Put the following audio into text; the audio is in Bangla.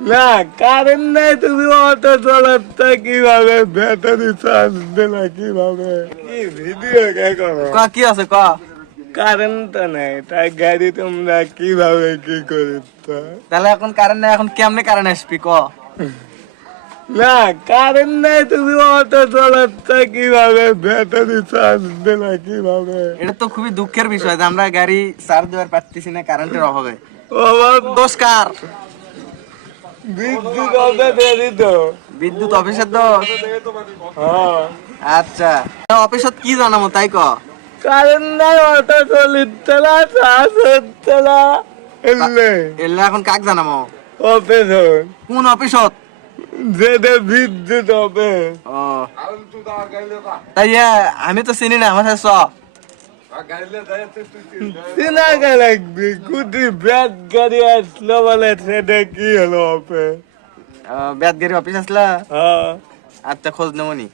না কারেন্ট নাই, তুমি অটো চালাতে কিভাবে? ব্যাটারি চার্জ দিলা কিভাবে? কি ভিডিও কে করো? কি আছে ক? কারেন্ট তো নাই, তাই গাড়ি তোমরা কিভাবে কি করতে? তাহলে এখন কারেন্ট নাই, এখন কেমনে কারেন্ট আসবি ক? না কারেন্ট নাই, তুমি অটো চালাতে কিভাবে? ব্যাটারি চার্জ দিলা কিভাবে? এটা তো খুবই দুঃখের বিষয় যে আমরা গাড়ি চার্জ দেওয়ার পারতেছি না কারেন্টের অভাবে। আমার দোষ কার? বিদ্যুৎ অফিসে দেরি তো। বিদ্যুৎ অফিসের দোষ? হ্যাঁ আচ্ছা, অফিসত কি জানামো তাই ক? কারেন্ট নাই, অটো চলিতে না, চার্জ হচ্ছে না। এলে এলে এখন কাক জানামো? অফিস কোন অফিসত? যেটা বিদ্যুৎ অফিস। ও তাই আমি তো চিনি না, আমার সাথে চ। চিনাকে লাগবি, কুটি ব্যাট গাড়ি আসলো বলে সেটা কি হলো অফিস? বেতগাড়ি অফিস আসলা? হ্যাঁ আচ্ছা খোঁজ নেবো নি।